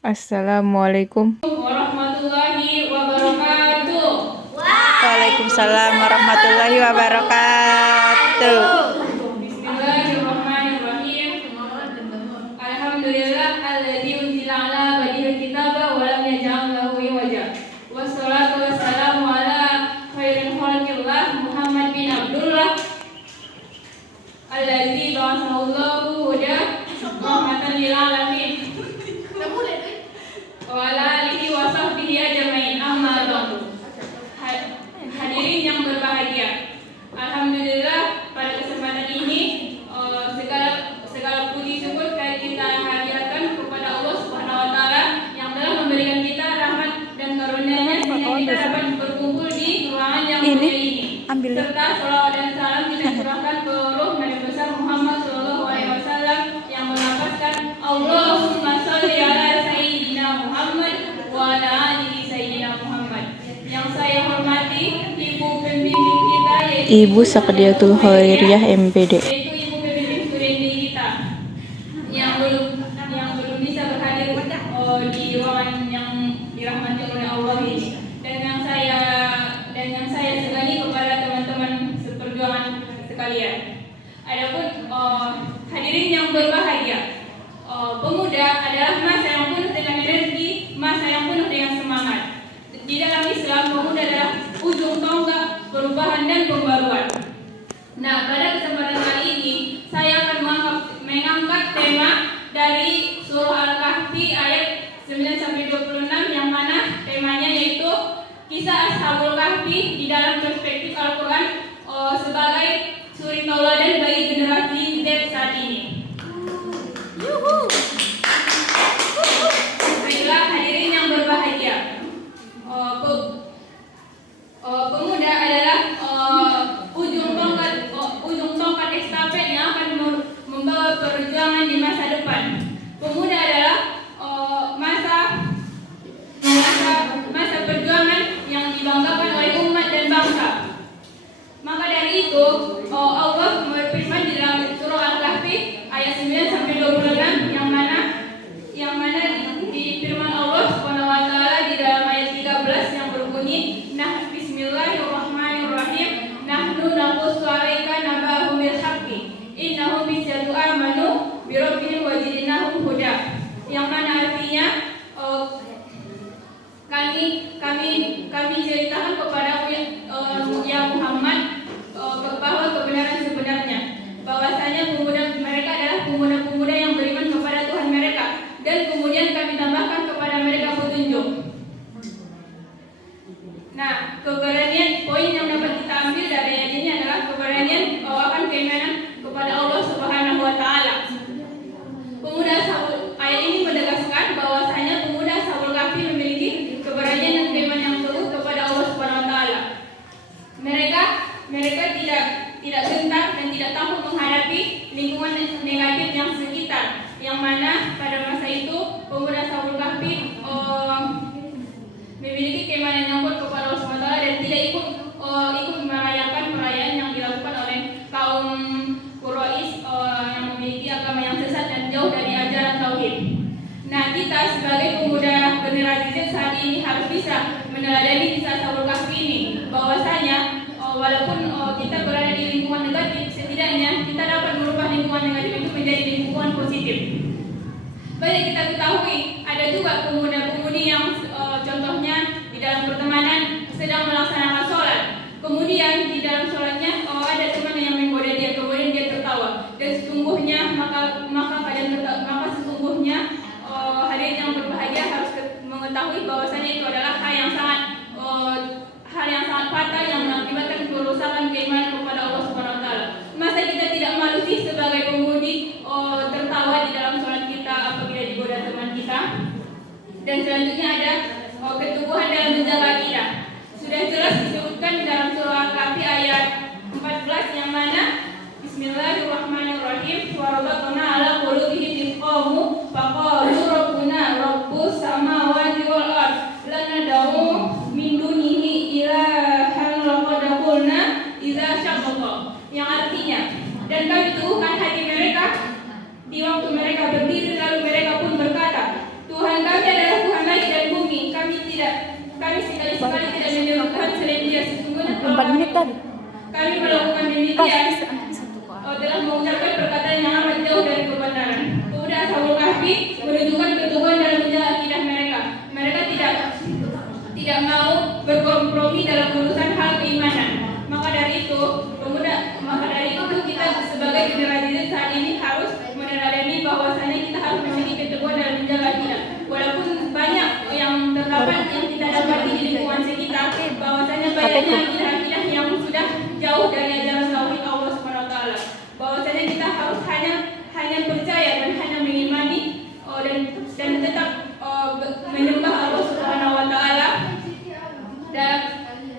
Assalamualaikum warahmatullahi wabarakatuh. Waalaikumsalam warahmatullahi wabarakatuh. Bismillahirrahmanirrahim. Alhamdulillah alladzi unzila ala abdihil kitaba wa lam yaj'al lahu iwaja. Wassalatu wassalamu ala khairil khalqillah Muhammad bin Abdullah alladzi ba'athahu huda rahmatan lil alamin. Wa ala alihi wa sahbihi ajmain. Amma ba'du. Hadirin yang berbahagia, alhamdulillah pada kesempatan ini segala puji syukur kita hadirkan kepada Allah Subhanahu wa taala yang telah memberikan kita rahmat dan karunia-Nya sehingga kita dapat berkumpul di ruangan yang mulia ini. Serta salawat dan salam kita curahkan ke ruh Nabi besar Muhammad sallallahu alaihi wasallam yang melafazkan Allahumma shalli ala sayyidina Muhammad wa ala ali sayyidina Muhammad. Yang saya hormati Ibu pembimbing kita Ibu Sakdiatul Khairiyah MPD, yaitu Ibu pembimbing Surendi kita yang belum bisa berhadir di ruangan yang dirahmati oleh Allah ini, dan yang saya segani kepada teman-teman seperjuangan sekalian. Adapun hadirin yang berbahagia, pemuda adalah masa yang penuh dengan energi, masa yang penuh dengan semangat. Di dalam Islam, pemuda adalah ujung tonggak perubahan dan pembaruan. Nah, pada kesempatan kali ini saya akan mengangkat tema dari surah Al-Kahfi ayat 9-26 yang mana temanya yaitu kisah Ashabul Kahfi di dalam perspektif Al-Quran sebagai suri tauladan bagi generasi Z saat ini. Baiklah hadirin yang berbahagia, pemuda adalah ujung tongkat estafet yang akan membawa perjuangan di masa depan. Pemuda adalah masa perjuangan yang dibanggakan oleh umat dan bangsa. Maka dari itu Allah berfirman di dalam surah Al-Kahfi ayat 9-26 yang mana di firman Allah Subhanahu wa taala di dalam ayat 13 yang berbunyi, nah bismillahirrahmanirrahim, nahnu naqussu 'alaika naba'ahum bil haqqi innahum bisyadu amanu bi rabbihim wa zidnahum huda. Yang mana artinya kami ceritakan kepada ya Muhammad bahwa kebenaran sebenarnya bahwasanya pemuda mereka adalah pemuda-pemuda yang beriman kepada Tuhan mereka, dan kemudian kami tambahkan kepada mereka petunjuk. Nah, keberanian, poin yang dapat kita ambil dari ayat ini adalah keberanian akan keimanan kepada Allah Subhanahu wa taala. Ayat ini menegaskan bahwasanya pemuda Ashabul Kahfi memiliki keberanian dan keimanan yang teguh kepada Allah Subhanahu wa taala. Mereka tidak gentar dan tidak takut menghadapi lingkungan negatif yang sekitar, yang mana pada masa itu pemuda Ashabul Kahfi memiliki keimanan yang kuat kepada Allah Subhanahu wa taala dan tidak ikut merayakan perayaan yang dilakukan oleh kaum Quraisy yang memiliki agama yang sesat dan jauh dari ajaran tauhid. Nah, kita sebagai pemuda generasi Z saat ini harus bisa meneladani kisah Ashabul Kahfi ini, bahwasanya walaupun kita berada di lingkungan negatif, setidaknya kita dapat merubah lingkungan negatif itu menjadi lingkungan positif. Banyak kita ketahui ada juga pemuda-pemudi yang contohnya di dalam pertemanan sedang melaksanakan sholat, kemudian di dalam sholatnya ada teman yang menggoda dia, kemudian dia tertawa, dan sesungguhnya sesungguhnya hadirin yang berbahagia harus mengetahui bahwasanya itu adalah hal yang sangat fatal yang mengakibatkan kerusakan keimanan kepada Allah Subhanahu wa taala. Masa kita tidak malu sih sebagai pemudi tertawa di dalam sholat kita apabila digoda teman kita? Dan selanjutnya ada keteguhan dalam menjaga akidah. Sudah jelas disebutkan dalam surah Al-Kahfi ayat 14 yang mana bismillahirrahmanirrahim, wa rabbana ala qulubihim isqamu faqalu rabbuna rabbus samawati wal ard lan nad'u min dunihi ilahan laqad qulna idza syaqqa, yang artinya, dan kami teguhkan hati mereka di waktu mereka berdiri, lalu mereka pun berkata, Tuhan kami sekali tidak menyuruh Tuhan selain Dia. Sesungguhnya Empat menit tadi. kami melakukan demikian telah mengucapkan perkataan yang amat jauh dari kebenaran. Kemudian Ashabul Kahfi menunjukkan keteguhan dalam menjaga akidah mereka. Mereka tidak mau berkompromi dalam urusan hal keimanan. Maka dari itu kita sebagai generasi Z saat ini harus meneladani bahwasanya kita harus memiliki keteguhan dalam menjaga akidah. Walaupun banyak yang terdapat yang kita dapati di lingkungan sekitar, bahwasanya banyaknya akidah-akidah yang sudah jauh dari ajaran tauhid Allah Subhanahu wa taala. Bahwasanya kita harus hanya percaya dan hanya mengimani dan tetap menyembah Allah Subhanahu wa taala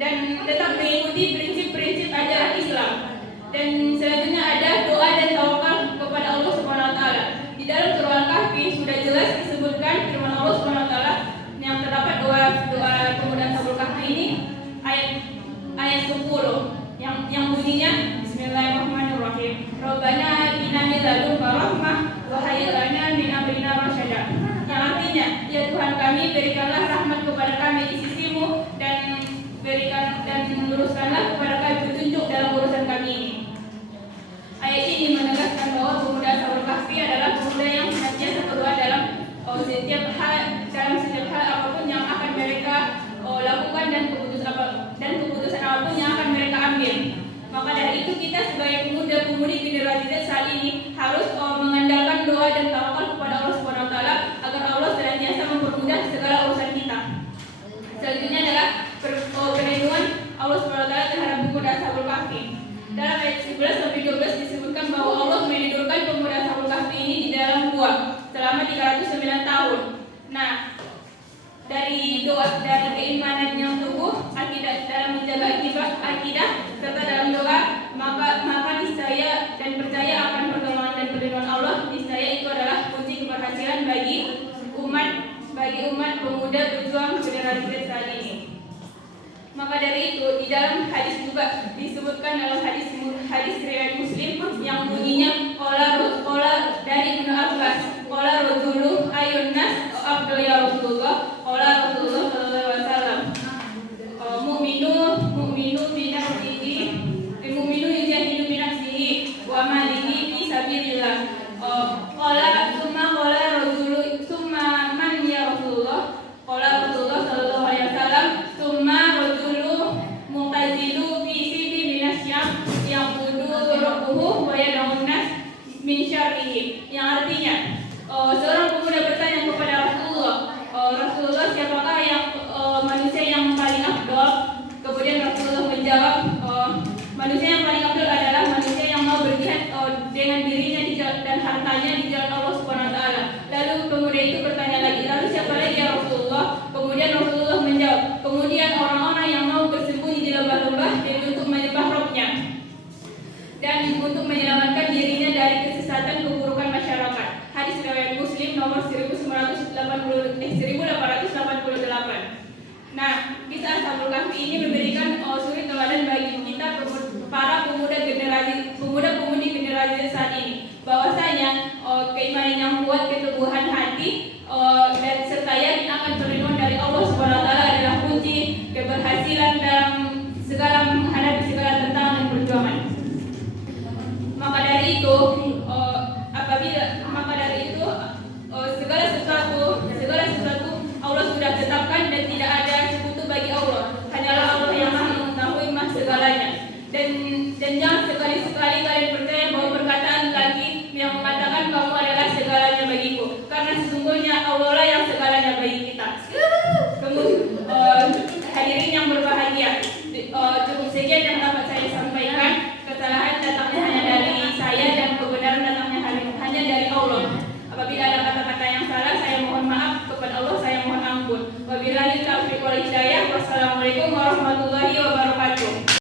dan tetap mengikuti prinsip-prinsip ajaran Islam. Dan selanjutnya ada doa dan tawakal kepada Allah Subhanahu wa taala. Di dalam surah Al-Kahfi sudah jelas disebutkan firman Allah Subhanahu wa taala yang terdapat doa pemuda Ashabul Kahfi ini ayat 10 yang bunyinya Bismillahirrahmanirrahim. Rabbana atina min ladunka rahmah wa hayyi lana min amrina rasyada. Yang artinya, ya Tuhan kami, berikanlah rahmat kepada kami di sisimu dan luruskanlah kepada kami petunjuk dalam urusan kami ini. Ayat ini menegaskan bahwa pemuda Ashabul Kahfi adalah pemuda yang senantiasa berdoa dalam setiap hal apapun yang akan mereka lakukan dan keputusan apapun yang akan mereka ambil. Maka dari itu kita sebagai pemuda-pemudi generasi Z saat ini harus mengandalkan doa dan tawakal kepada Allah Subhanahu wa taala agar Allah senantiasa mempermudah segala urusan kita. Selanjutnya adalah perlindungan Allah Subhanahu wa taala terhadap pemuda Ashabul Kahfi. Dalam ayat 11 sampai 12 disebutkan bahwa Allah menidurkan pemuda Ashabul Kahfi ini di dalam gua selama 309 tahun. Nah, dari keimanan yang teguh, akidah dalam menjaga akidah serta dalam doa, maka niscaya dan percaya akan pertolongan dan perlindungan Allah. Niscaya itu adalah kunci keberhasilan bagi umat pemuda berjuang generasi Z saat ini. Maka dari itu di dalam hadis juga disebutkan dalam hadis riwayat Muslim yang bunyinya qala dari Ibnu Abbas qala rajulu ayun nas abdu ya Rasulullah qala Rasulullah sallallahu alaihi wasallam mu'minu bi nafsihi mu'minu yujahidu bi nafsihi wa malihi fi sabilillah qala rajulu summa man ya Rasulullah qala Rasulullah sallallahu alaihi wasallam summa rajulu mu'tazilu fi sibi minasyam yang budu rabbuhu wa yad'un nas min syarrihi. Yang artinya seorang pemuda bertanya kepada Rasulullah siapakah yang manusia yang paling afdal? Kemudian Rasulullah menjawab manusia yang paling afdal adalah manusia yang mau berjihad dengan dirinya dan hartanya di jalan Allah Subhanahu wa taala. Lalu pemuda itu bertanya lagi, lalu siapa lagi ya Rasulullah? Kemudian Rasulullah menjawab, kemudian orang-orang yang mau bersembunyi di lembah-lembah dan untuk menyembah Rabb-nya dan untuk menyelamatkan dirinya dari kesesatan keburukan masyarakat. Hadis riwayat Muslim nomor 1888. Nah, kisah Ashabul Kahfi ini memberikan suri teladan bagi kita para pemuda-pemudi generasi saat ini, bahwasanya keimanan yang kuat, keteguhan hati